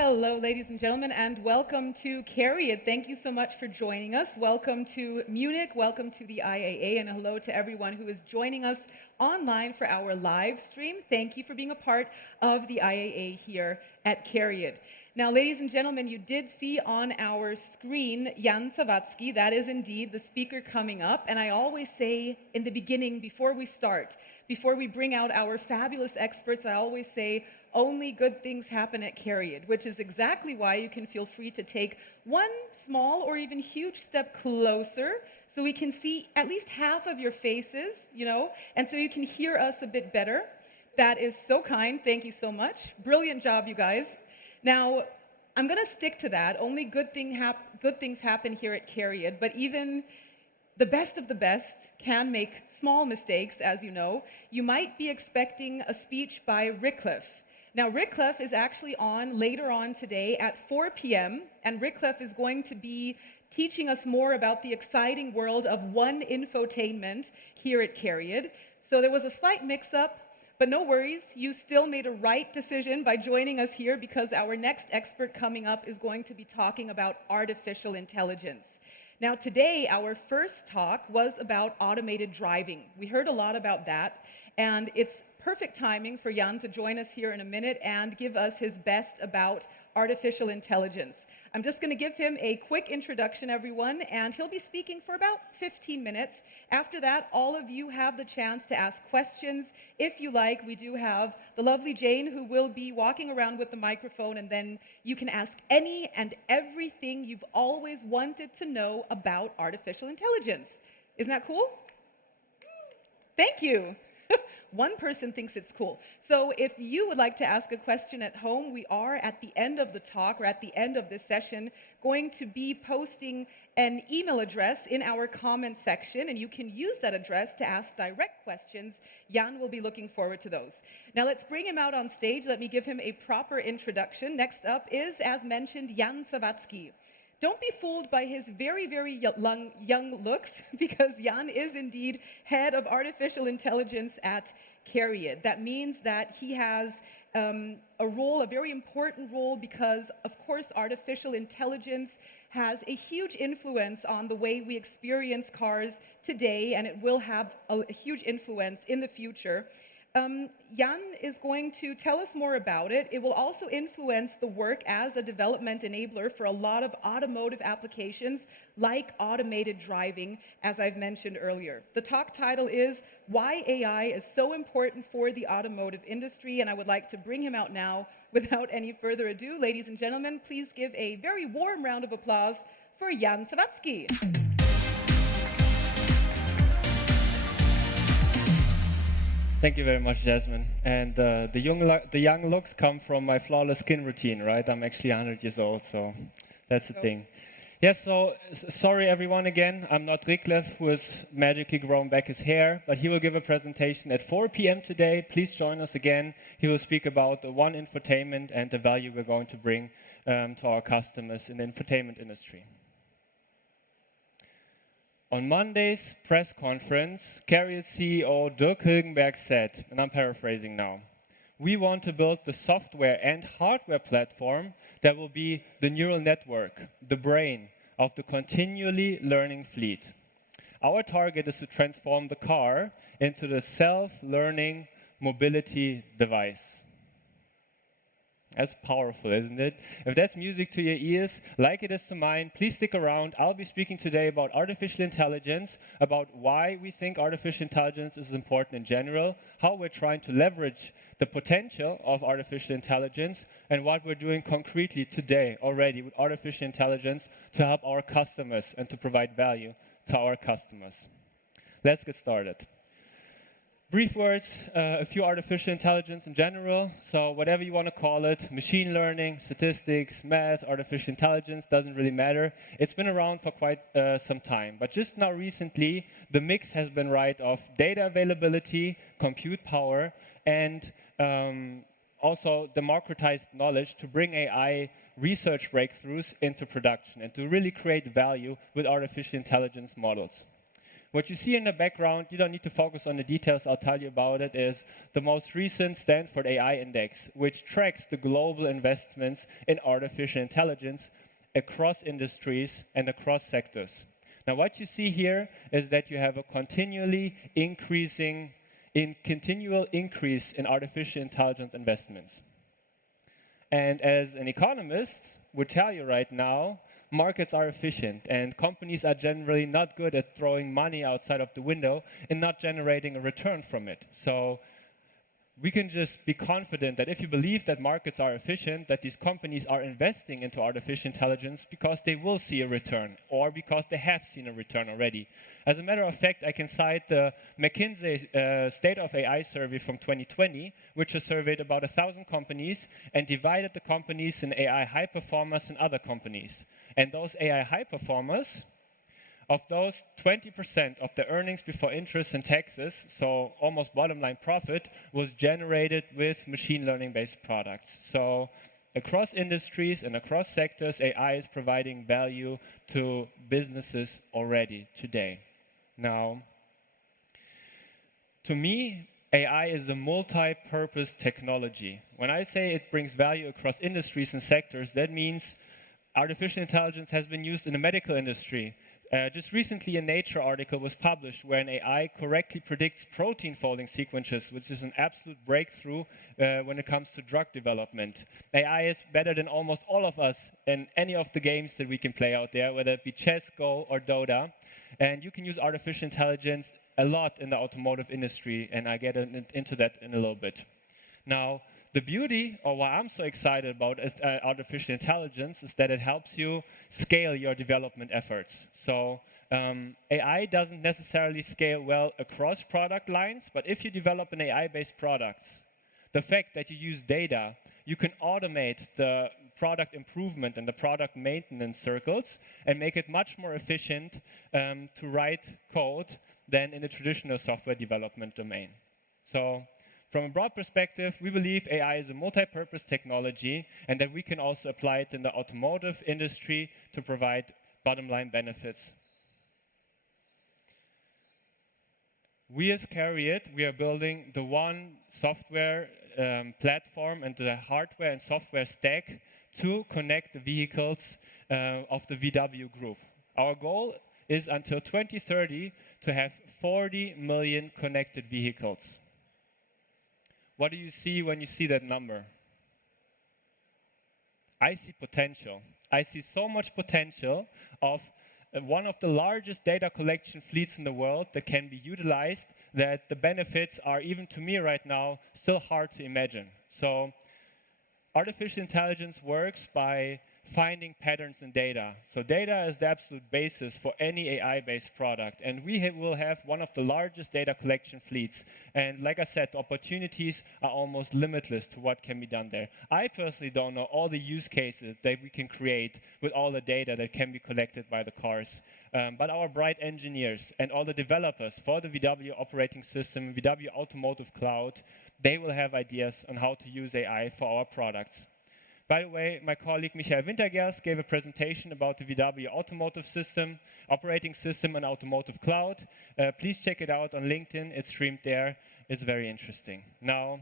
Hello, ladies and gentlemen, and welcome to CARIAD. Thank you so much for joining us. Welcome to Munich, welcome to the IAA, and hello to everyone who is joining us online for our live stream. Thank you for being a part of the IAA here at CARIAD. Now, ladies and gentlemen, you did see on our screen Jan Zawadzki. That is indeed the speaker coming up. And I always say in the beginning, before we start, before we bring out our fabulous experts, I always say, only good things happen at CARIAD, which is exactly why you can feel free to take one small or even huge step closer so we can see at least half of your faces, and so you can hear us a bit better. That is so kind. Thank you so much. Brilliant job, you guys. Now, I'm going to stick to that. Only good things happen here at CARIAD, but even the best of the best can make small mistakes, as you know. You might be expecting a speech by Wycliffe. Now, Wycliffe is actually on later on today at 4 p.m., and Wycliffe is going to be teaching us more about the exciting world of one infotainment here at CARIAD. So there was a slight mix-up, but no worries, you still made a right decision by joining us here because our next expert coming up is going to be talking about artificial intelligence. Now, today, our first talk was about automated driving. We heard a lot about that, and it's perfect timing for Jan to join us here in a minute and give us his best about artificial intelligence. I'm just going to give him a quick introduction, everyone, and he'll be speaking for about 15 minutes. After that, all of you have the chance to ask questions. If you like, we do have the lovely Jane who will be walking around with the microphone, and then you can ask any and everything you've always wanted to know about artificial intelligence. Isn't that cool? Thank you. One person thinks it's cool. So if you would like to ask a question at home, we are at the end of the talk or at the end of this session going to be posting an email address in our comment section, and you can use that address to ask direct questions. Jan will be looking forward to those. Now let's bring him out on stage. Let me give him a proper introduction. Next up is, as mentioned, Jan Zawadzki. Don't be fooled by his very, very young looks, because Jan is indeed head of artificial intelligence at CARIAD. That means that he has a very important role, because, of course, artificial intelligence has a huge influence on the way we experience cars today, and it will have a huge influence in the future. Jan is going to tell us more about it. It will also influence the work as a development enabler for a lot of automotive applications like automated driving, as I've mentioned earlier. The talk title is Why AI is So Important for the Automotive Industry, and I would like to bring him out now without any further ado. Ladies and gentlemen, please give a very warm round of applause for Jan Zawadzki. Thank you very much, Jasmine. And the young looks come from my flawless skin routine, right? I'm actually 100 years old, so that's the thing. Yeah, so sorry everyone again. I'm not Wycliffe, who has magically grown back his hair, but he will give a presentation at 4 p.m. today. Please join us again. He will speak about the one infotainment and the value we're going to bring to our customers in the infotainment industry. On Monday's press conference, CARIAD CEO Dirk Hilgenberg said, and I'm paraphrasing now, "We want to build the software and hardware platform that will be the neural network, the brain of the continually learning fleet. Our target is to transform the car into the self-learning mobility device." That's powerful, isn't it? If that's music to your ears, like it is to mine, please stick around. I'll be speaking today about artificial intelligence, about why we think artificial intelligence is important in general, how we're trying to leverage the potential of artificial intelligence, and what we're doing concretely today already with artificial intelligence to help our customers and to provide value to our customers. Let's get started. Brief words, a few artificial intelligence in general. So whatever you want to call it, machine learning, statistics, math, artificial intelligence, doesn't really matter. It's been around for quite some time. But just now recently, the mix has been right of data availability, compute power, and also democratized knowledge to bring AI research breakthroughs into production and to really create value with artificial intelligence models. What you see in the background, you don't need to focus on the details, I'll tell you about it, is the most recent Stanford AI Index, which tracks the global investments in artificial intelligence across industries and across sectors. Now, what you see here is that you have a continual increase in artificial intelligence investments. And as an economist would tell you right now, markets are efficient and companies are generally not good at throwing money outside of the window and not generating a return from it. So we can just be confident that if you believe that markets are efficient, that these companies are investing into artificial intelligence because they will see a return or because they have seen a return already. As a matter of fact, I can cite the McKinsey State of AI survey from 2020, which has surveyed about 1,000 companies and divided the companies in AI high performers and other companies. And those AI high performers, of those, 20% of the earnings before interest and taxes, so almost bottom line profit, was generated with machine learning-based products. So across industries and across sectors, AI is providing value to businesses already today. Now, to me, AI is a multi-purpose technology. When I say it brings value across industries and sectors, that means artificial intelligence has been used in the medical industry. Just recently, a Nature article was published where an AI correctly predicts protein folding sequences, which is an absolute breakthrough when it comes to drug development. AI is better than almost all of us in any of the games that we can play out there, whether it be chess, Go, or Dota. And you can use artificial intelligence a lot in the automotive industry, and I get into that in a little bit. Now, the beauty, or why I'm so excited about artificial intelligence, is that it helps you scale your development efforts. So AI doesn't necessarily scale well across product lines, but if you develop an AI-based product, the fact that you use data, you can automate the product improvement and the product maintenance circles and make it much more efficient to write code than in the traditional software development domain. So from a broad perspective, we believe AI is a multi-purpose technology and that we can also apply it in the automotive industry to provide bottom-line benefits. We as CARIAD, we are building the one software platform and the hardware and software stack to connect the vehicles of the VW group. Our goal is until 2030 to have 40 million connected vehicles. What do you see when you see that number? I see potential. I see so much potential of one of the largest data collection fleets in the world that can be utilized, that the benefits are, even to me right now, still hard to imagine. So artificial intelligence works by finding patterns in data. So data is the absolute basis for any AI-based product. And we will have one of the largest data collection fleets. And like I said, opportunities are almost limitless to what can be done there. I personally don't know all the use cases that we can create with all the data that can be collected by the cars. But our bright engineers and all the developers for the VW operating system, VW Automotive Cloud, they will have ideas on how to use AI for our products. By the way, my colleague Michael Wintergerst gave a presentation about the VW Automotive System, operating system and Automotive Cloud. Please check it out on LinkedIn. It's streamed there. It's very interesting. Now,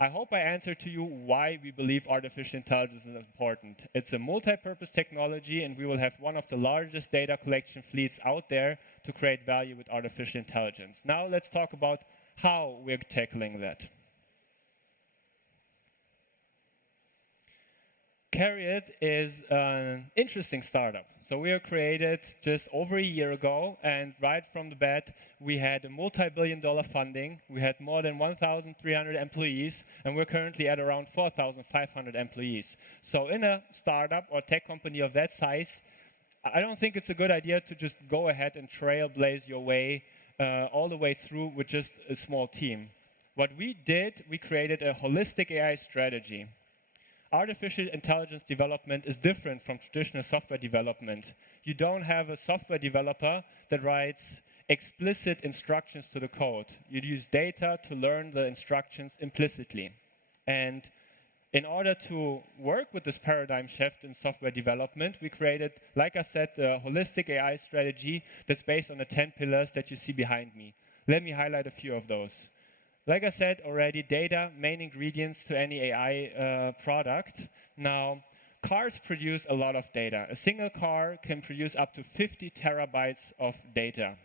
I hope I answered to you why we believe artificial intelligence is important. It's a multi-purpose technology, and we will have one of the largest data collection fleets out there to create value with artificial intelligence. Now, let's talk about how we're tackling that. CARIAD is an interesting startup. So we were created just over a year ago, and right from the bat, we had a multi-billion-dollar funding. We had more than 1,300 employees, and we're currently at around 4,500 employees. So in a startup or tech company of that size, I don't think it's a good idea to just go ahead and trailblaze your way all the way through with just a small team. What we did, we created a holistic AI strategy. Artificial intelligence development is different from traditional software development. You don't have a software developer that writes explicit instructions to the code. You use data to learn the instructions implicitly. And In order to work with this paradigm shift in software development, we created, like I said, a holistic AI strategy that's based on the 10 pillars that you see behind me. Let me highlight a few of those. Like I said already, data, main ingredients to any AI product. Now, cars produce a lot of data. A single car can produce up to 50 terabytes of data.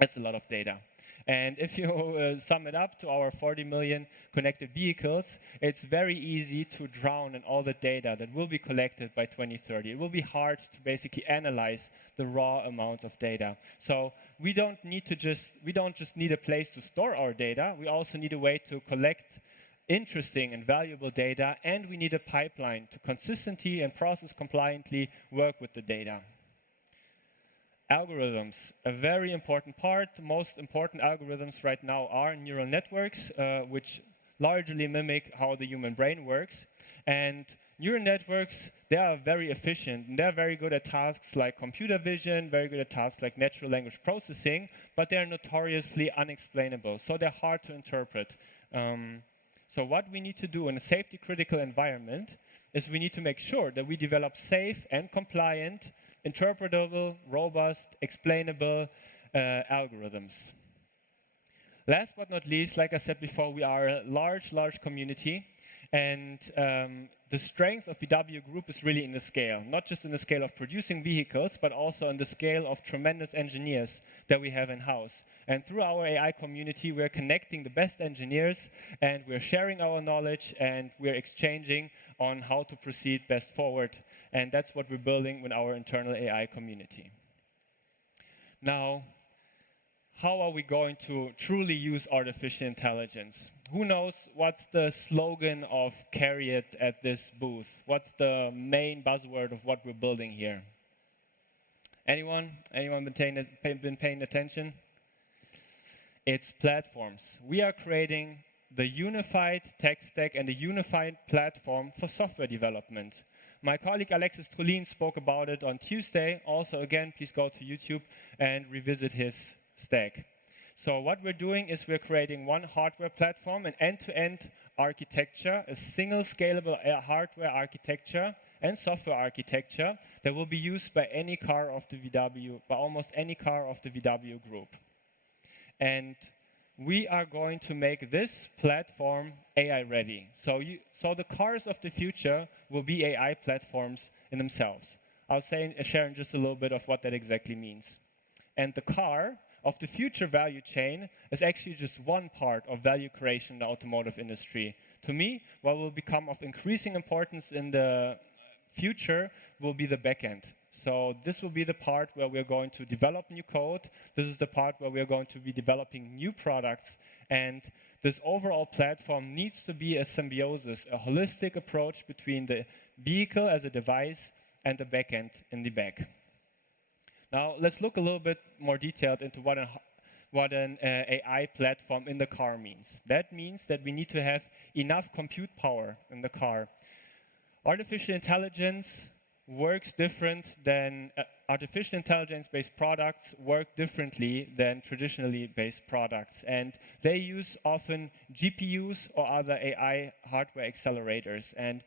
That's a lot of data. And if you sum it up to our 40 million connected vehicles, it's very easy to drown in all the data that will be collected by 2030. It will be hard to basically analyze the raw amounts of data. So we don't just need a place to store our data. We also need a way to collect interesting and valuable data, and we need a pipeline to consistently and process compliantly work with the data. Algorithms, a very important part. The most important algorithms right now are neural networks, which largely mimic how the human brain works. And neural networks, they are very efficient, and they're very good at tasks like computer vision, very good at tasks like natural language processing, but they're notoriously unexplainable, so they're hard to interpret. So what we need to do in a safety-critical environment is we need to make sure that we develop safe and compliant, interpretable, robust, explainable algorithms. Last but not least, like I said before, we are a large community, and the strength of VW Group is really in the scale, not just in the scale of producing vehicles, but also in the scale of tremendous engineers that we have in-house. And through our AI community, we're connecting the best engineers, and we're sharing our knowledge, and we're exchanging on how to proceed best forward. And that's what we're building with our internal AI community. Now, how are we going to truly use artificial intelligence? Who knows what's the slogan of CARIAD at this booth? What's the main buzzword of what we're building here? Anyone? Anyone been paying attention? It's platforms. We are creating the unified tech stack and a unified platform for software development. My colleague Alexis Trullin spoke about it on Tuesday. Also, again, please go to YouTube and revisit his stack. So what we're doing is we're creating one hardware platform, an end-to-end architecture, a single scalable hardware architecture and software architecture that will be used by any car of the VW, by almost any car of the VW group. And we are going to make this platform AI ready. So the cars of the future will be AI platforms in themselves. I'll share in just a little bit of what that exactly means. And the car of the future value chain is actually just one part of value creation in the automotive industry. To me, what will become of increasing importance in the future will be the backend. So this will be the part where we're going to develop new code. This is the part where we're going to be developing new products. And this overall platform needs to be a symbiosis, a holistic approach between the vehicle as a device and the backend in the back. Now, let's look a little bit more detailed into what an AI platform in the car means. That means that we need to have enough compute power in the car. Artificial intelligence works different than artificial intelligence-based products work differently than traditionally based products. And they use often GPUs or other AI hardware accelerators. And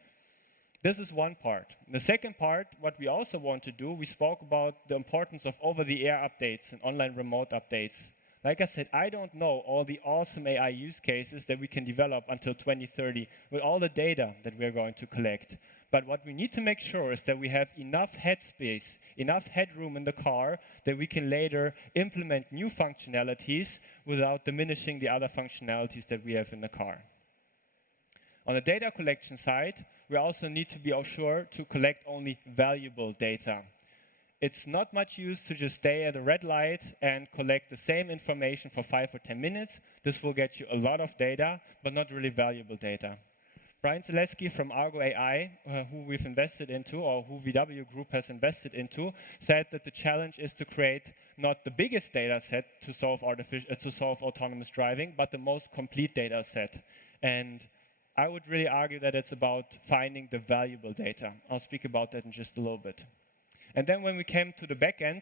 this is one part. The second part, what we also want to do, we spoke about the importance of over-the-air updates and online remote updates. Like I said, I don't know all the awesome AI use cases that we can develop until 2030 with all the data that we're going to collect. But what we need to make sure is that we have enough headspace, enough headroom in the car that we can later implement new functionalities without diminishing the other functionalities that we have in the car. On the data collection side, we also need to be sure to collect only valuable data. It's not much use to just stay at a red light and collect the same information for 5 or 10 minutes. This will get you a lot of data, but not really valuable data. Brian Zaleski from Argo AI, who we've invested into, or who VW Group has invested into, said that the challenge is to create not the biggest data set to solve autonomous driving, but the most complete data set. And I would really argue that it's about finding the valuable data. I'll speak about that in just a little bit. And then when we came to the back end,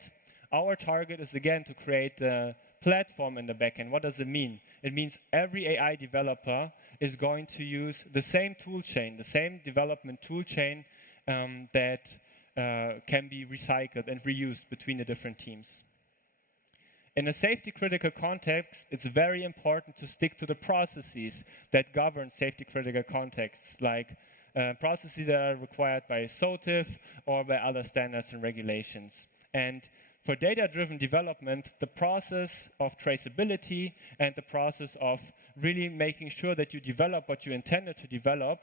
our target is again to create the platform in the backend. What does it mean? It means every AI developer is going to use the same tool chain, the same development tool chain that can be recycled and reused between the different teams. In a safety-critical context, it's very important to stick to the processes that govern safety-critical contexts, like processes that are required by Automotive or by other standards and regulations. And for data-driven development, the process of traceability and the process of really making sure that you develop what you intended to develop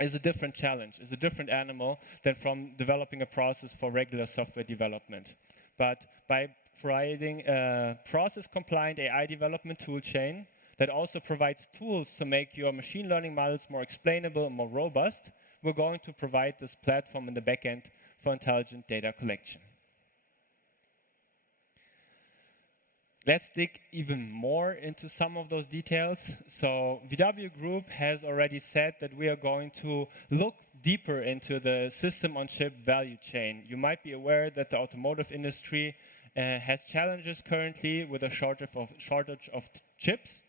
is a different challenge, is a different animal than from developing a process for regular software development. But by providing a process-compliant AI development toolchain that also provides tools to make your machine learning models more explainable and more robust, we're going to provide this platform in the backend for intelligent data collection. Let's dig even more into some of those details. So VW Group has already said that we are going to look deeper into the system-on-chip value chain. You might be aware that the automotive industry has challenges currently with a shortage of chips.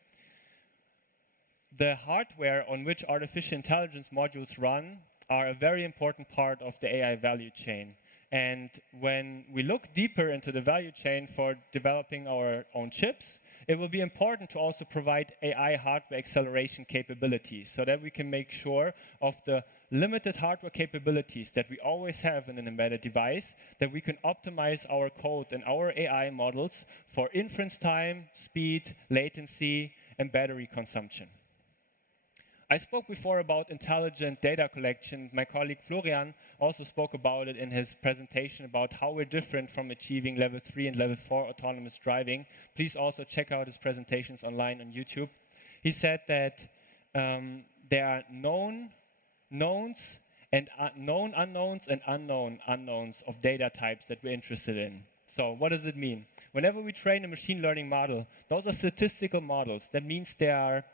The hardware on which artificial intelligence modules run are a very important part of the AI value chain. And when we look deeper into the value chain for developing our own chips, it will be important to also provide AI hardware acceleration capabilities so that we can make sure of the limited hardware capabilities that we always have in an embedded device, that we can optimize our code and our AI models for inference time, speed, latency, and battery consumption. I spoke before about intelligent data collection. My colleague Florian also spoke about it in his presentation about how we're different from achieving level 3 and level 4 autonomous driving. Please also check out his presentations online on YouTube. He said that there are known knowns and known unknowns and unknown unknowns of data types that we're interested in. So what does it mean? Whenever we train a machine learning model, those are statistical models. That means they are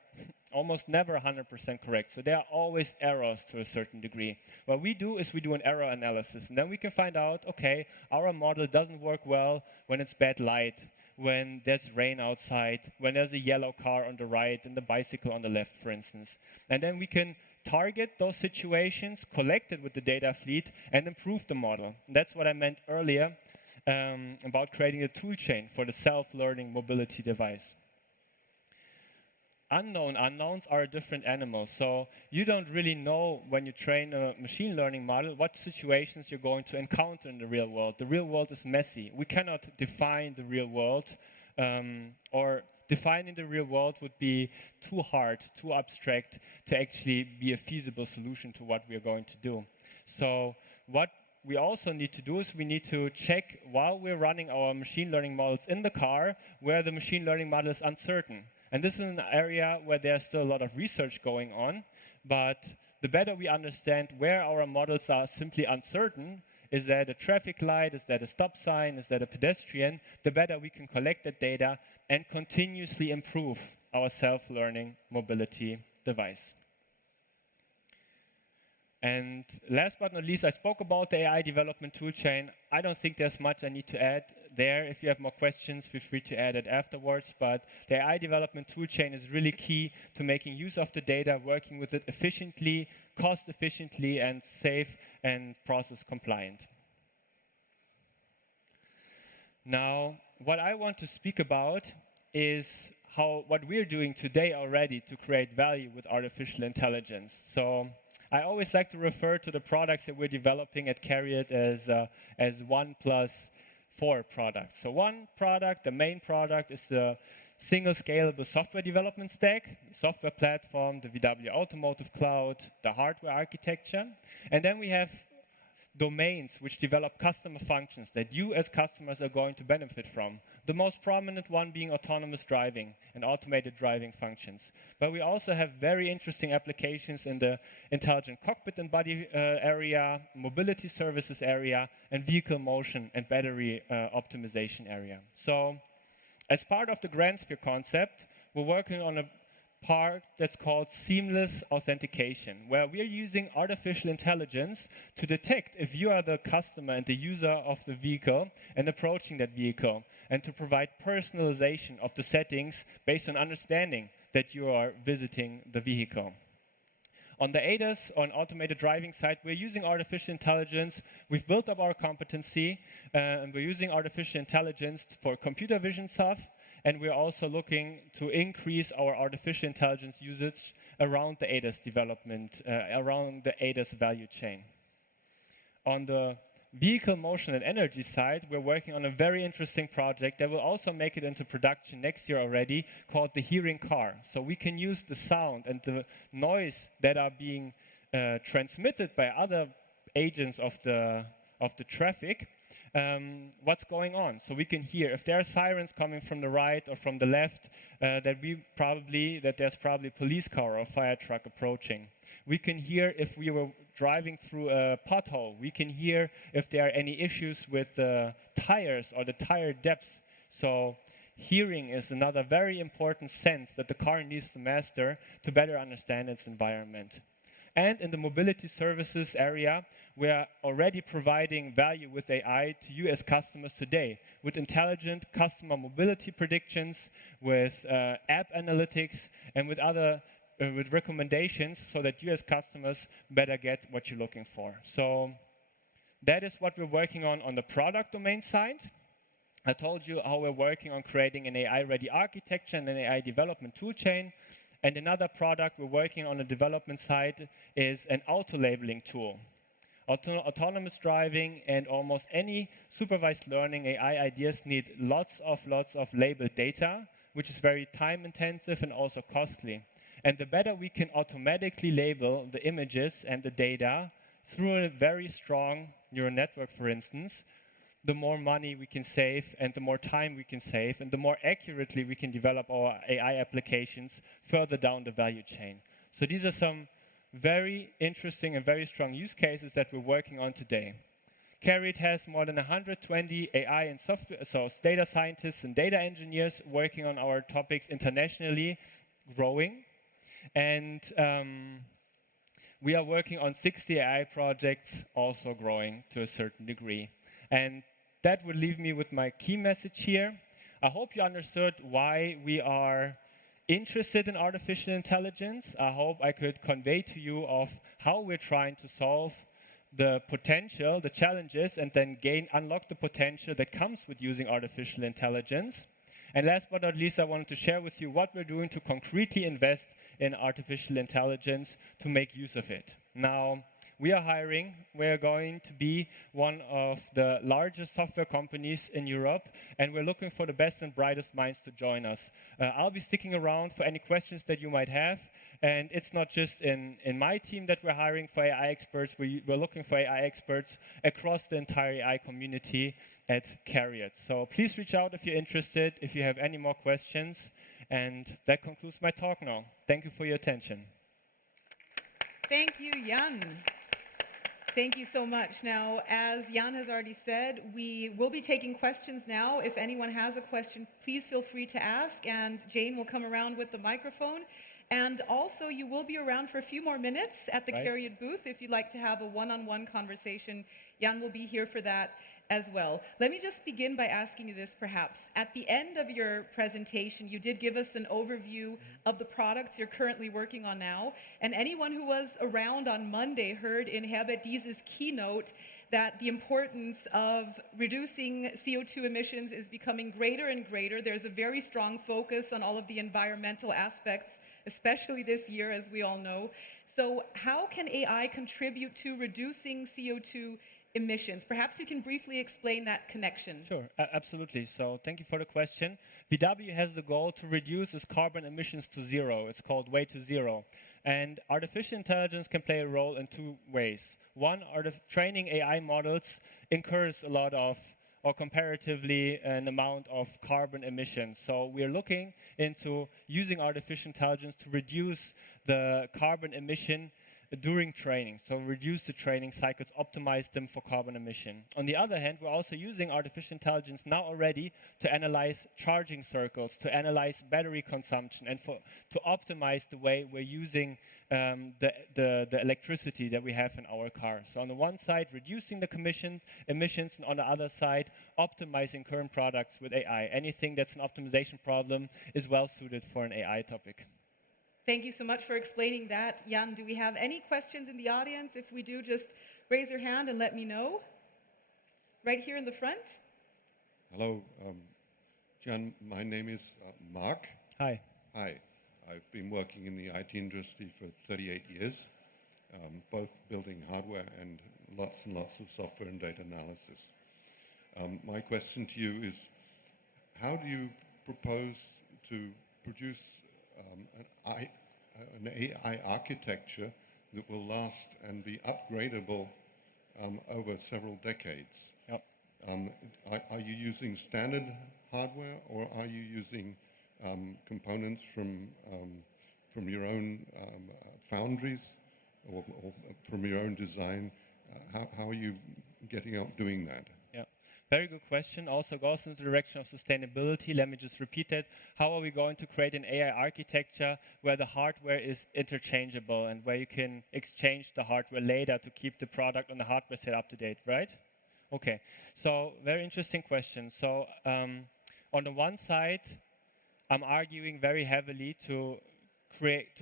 almost never 100% correct. So there are always errors to a certain degree. What we do is we do an error analysis, and then we can find out, okay, our model doesn't work well when it's bad light, when there's rain outside, when there's a yellow car on the right and the bicycle on the left, for instance. And then we can target those situations, collect it with the data fleet, and improve the model. And that's what I meant earlier about creating a tool chain for the self-learning mobility device. Unknown unknowns are a different animal. So you don't really know when you train a machine learning model what situations you're going to encounter in the real world. The real world is messy. We cannot define the real world, or defining the real world would be too hard, too abstract to actually be a feasible solution to what we are going to do. So what we also need to do is we need to check while we're running our machine learning models in the car where the machine learning model is uncertain. And this is an area where there's still a lot of research going on, but the better we understand where our models are simply uncertain, is that a traffic light, is that a stop sign, is that a pedestrian, the better we can collect that data and continuously improve our self-learning mobility device. And last but not least, I spoke about the AI development toolchain. I don't think there's much I need to add there. If you have more questions, feel free to add it afterwards. But the AI development toolchain is really key to making use of the data, working with it efficiently, cost efficiently, and safe and process compliant. Now, what I want to speak about is what we're doing today already to create value with artificial intelligence. So I always like to refer to the products that we're developing at CARIAD as 1+4 products. So one product, the main product, is the single scalable software development stack, software platform, the VW Automotive Cloud, the hardware architecture. And then we have domains which develop customer functions that you as customers are going to benefit from. The most prominent one being autonomous driving and automated driving functions. But we also have very interesting applications in the intelligent cockpit and body area, mobility services area, and vehicle motion and battery optimization area. So as part of the Grand Sphere concept, we're working on a part that's called seamless authentication, where we are using artificial intelligence to detect if you are the customer and the user of the vehicle and approaching that vehicle, and to provide personalization of the settings based on understanding that you are visiting the vehicle. On the ADAS, on automated driving side, we're using artificial intelligence. We've built up our competency, and we're using artificial intelligence for computer vision stuff, and we're also looking to increase our artificial intelligence usage around the ADAS development, around the ADAS value chain. On the vehicle motion and energy side, we're working on a very interesting project that will also make it into production next year already, called the hearing car. So we can use the sound and the noise that are being transmitted by other agents of the traffic, what's going on. So we can hear if there are sirens coming from the right or from the left, that there's probably a police car or a fire truck approaching. We can hear if we were driving through a pothole. We can hear if there are any issues with the tires or the tire depth. So hearing is another very important sense that the car needs to master to better understand its environment. And in the mobility services area, we are already providing value with AI to you as customers today, with intelligent customer mobility predictions, with app analytics, and with other with recommendations, so that you as customers better get what you're looking for. So that is what we're working on the product domain side. I told you how we're working on creating an AI-ready architecture and an AI development toolchain. And another product we're working on the development side is an auto-labeling tool. Autonomous driving and almost any supervised learning AI ideas need lots of labeled data, which is very time-intensive and also costly. And the better we can automatically label the images and the data through a very strong neural network, for instance, the more money we can save and the more time we can save and the more accurately we can develop our AI applications further down the value chain. So these are some very interesting and very strong use cases that we're working on today. CARIAD has more than 120 AI and software, so data scientists and data engineers working on our topics internationally, growing. And we are working on 60 AI projects, also growing to a certain degree. And that would leave me with my key message here. I hope you understood why we are interested in artificial intelligence. I hope I could convey to you of how we're trying to solve the potential, the challenges, and then unlock the potential that comes with using artificial intelligence. And last but not least, I wanted to share with you what we're doing to concretely invest in artificial intelligence to make use of it. Now, we are hiring. We're going to be one of the largest software companies in Europe, and we're looking for the best and brightest minds to join us. I'll be sticking around for any questions that you might have. And it's not just in my team that we're hiring for AI experts. We're looking for AI experts across the entire AI community at CARIAD. So please reach out if you're interested, if you have any more questions. And that concludes my talk now. Thank you for your attention. Thank you, Jan. Thank you so much. Now, as Jan has already said, we will be taking questions now. If anyone has a question, please feel free to ask, and Jane will come around with the microphone. And also, you will be around for a few more minutes at the CARIAD booth. If you'd like to have a one-on-one conversation, Jan will be here for that as well. Let me just begin by asking you this, perhaps. At the end of your presentation, you did give us an overview of the products you're currently working on now. And anyone who was around on Monday heard in Herbert Dies's keynote that the importance of reducing CO2 emissions is becoming greater and greater. There's a very strong focus on all of the environmental aspects, especially this year, as we all know. So how can AI contribute to reducing CO2 emissions? Perhaps you can briefly explain that connection. Sure, absolutely. So thank you for the question. VW has the goal to reduce its carbon emissions to zero. It's called Way to Zero. And artificial intelligence can play a role in two ways. One, training AI models incurs a lot of, or comparatively, an amount of carbon emissions. So we're looking into using artificial intelligence to reduce the carbon emission during training, so reduce the training cycles, optimize them for carbon emission. On the other hand, we're also using artificial intelligence now already to analyze charging circles, to analyze battery consumption, and to optimize the way we're using the electricity that we have in our car. So on the one side, reducing the emissions, and on the other side, optimizing current products with AI. Anything that's an optimization problem is well suited for an AI topic. Thank you so much for explaining that. Jan, do we have any questions in the audience? If we do, just raise your hand and let me know. Right here in the front. Hello, Jan, my name is Mark. Hi. Hi. I've been working in the IT industry for 38 years, both building hardware and lots of software and data analysis. My question to you is, how do you propose to produce an AI architecture that will last and be upgradable over several decades? Yep. Are you using standard hardware, or are you using components from your own foundries or from your own design? How are you getting out doing that? Yeah, very good question. Also goes in the direction of sustainability. Let me just repeat that. How are we going to create an AI architecture where the hardware is interchangeable and where you can exchange the hardware later to keep the product on the hardware set up to date, right? Okay, so very interesting question. So on the one side, I'm arguing very heavily to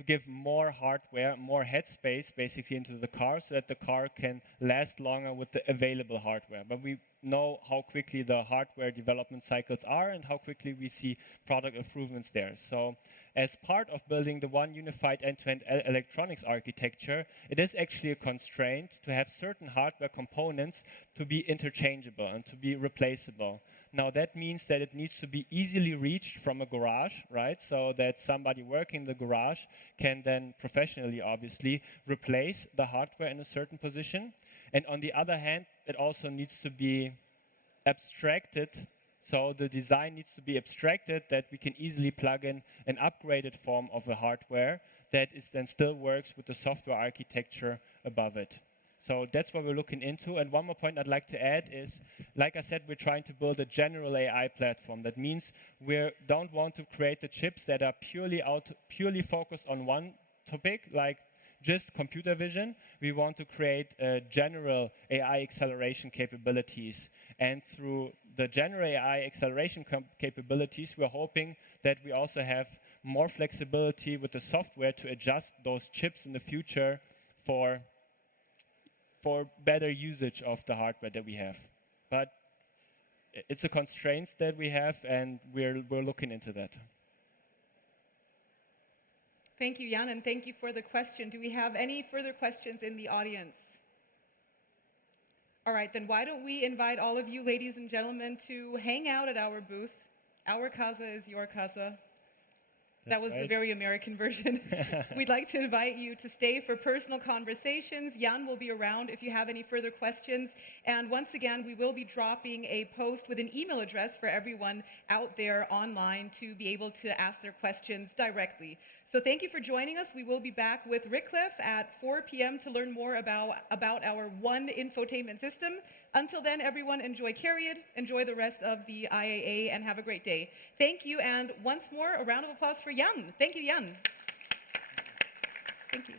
give more hardware, more headspace basically into the car so that the car can last longer with the available hardware. But we know how quickly the hardware development cycles are and how quickly we see product improvements there. So as part of building the one unified end-to-end electronics architecture, it is actually a constraint to have certain hardware components to be interchangeable and to be replaceable. Now that means that it needs to be easily reached from a garage, right? So that somebody working in the garage can then professionally, obviously, replace the hardware in a certain position. And on the other hand, it also needs to be abstracted. So the design needs to be abstracted that we can easily plug in an upgraded form of a hardware that is then still works with the software architecture above it. So that's what we're looking into. And one more point I'd like to add is, like I said, we're trying to build a general AI platform. That means we don't want to create the chips that are purely focused on one topic, like just computer vision. We want to create general AI acceleration capabilities. And through the general AI acceleration capabilities, we're hoping that we also have more flexibility with the software to adjust those chips in the future for better usage of the hardware that we have. But it's a constraint that we have, and we're looking into that. Thank you, Jan, and thank you for the question. Do we have any further questions in the audience? All right, then why don't we invite all of you, ladies and gentlemen, to hang out at our booth. Our casa is your casa. That was the very American version. We'd like to invite you to stay for personal conversations. Jan will be around if you have any further questions. And once again, we will be dropping a post with an email address for everyone out there online to be able to ask their questions directly. So thank you for joining us. We will be back with Rickcliffe at 4 p.m. to learn more about our one infotainment system. Until then, everyone, enjoy CARIAD, enjoy the rest of the IAA, and have a great day. Thank you, and once more, a round of applause for Jan. Thank you, Jan. Thank you.